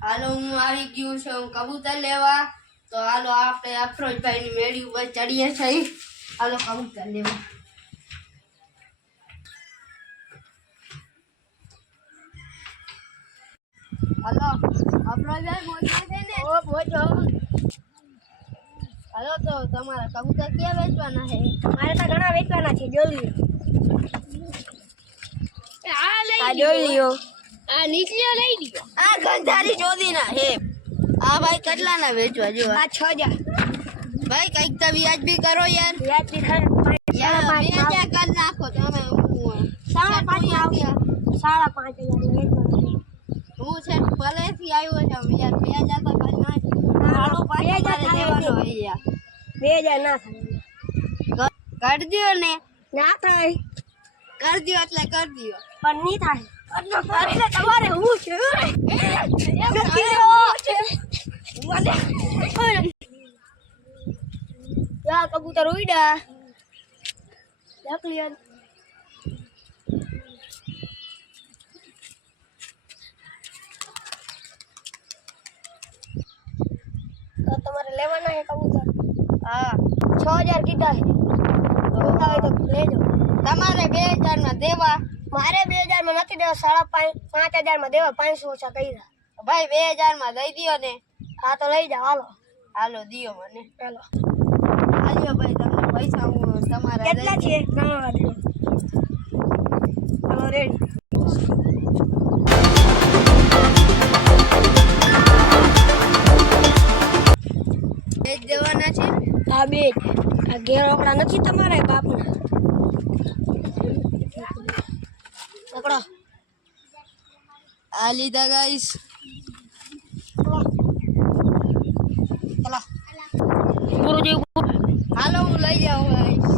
હાલો હું આવી ગયું છું કબૂતર લેવા. તો હાલો આપણે અફરોજભાઈ ની મેળી ઉપર ચડીએ છીએ. હાલો કબૂતર લેવા. હાલો અફરોજભાઈ મોજા છે ને? ઓ મોજો. હાલો તો તમારા કબૂતર ક્યાં વેચવાના છે? મારે તો ઘણા વેચવાના છે, જોઈ આ જોઈ લ્યો. આ નીચલ્યો લઈ લ્યો. આ ગંધારી ચોદીના હે. આ ભાઈ કેટલાના વેચવા જો? આ 6000. ભાઈ કઈક તો વ્યાજ બી કરો યાર. વ્યાજ બી થાય. યાર 2000 કરી નાખો તમે. 5.5 આવ્યા. 5.5 હું છે ભલેથી આવ્યો છું યાર. 2000 તો કરી નાખ. હાલો 5000 દેવાનો હે યાર. 2000 ના થાય. કરી દ્યો ને. ના થાય. કરી દ્યો એટલે કરી દ્યો. પણ નહીં થાય. એટલે તમારે હું છે યા કબૂતર ઉડ્યા લકલિયન તો તમારે લેવાના છે કબૂતર? હા 6000 કીધા છે. જોતા હોય તો લેજો. તમારે 2000 માં દેવા. મારે 2000 માં નથી દેવા. 5000 માં દેવા. 500 ઓછા કર્યા. ભાઈ 2000 માં દઈ દ્યો ને. હા તો લઈ જાઓ. હાલો હાલો દિયો મને. ચાલો હાલ્યો ભાઈ તમને પૈસા હું તમારા કેટલા છે? ગણવા દો. હાલો રેડી. બે જ દેવાના છે. આ બે આ ઘેર રોકડા નથી તમારે બાપના? પકડો. આ લીધા ગાઈસ. ચલો ગુરુજી. હાલો હું લઈ જાઉં ગાઈસ.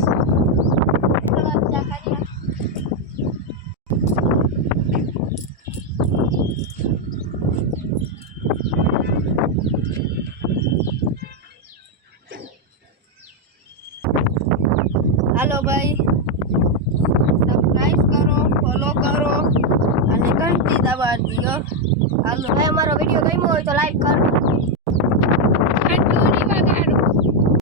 હાલો ભાઈ સબસ્ક્રાઇબ કરો, ફોલો કરો અને ઘંટી દબાવી દો. હાલો ભાઈ અમારો વિડીયો ગમ્યો હોય તો લાઈક કરો.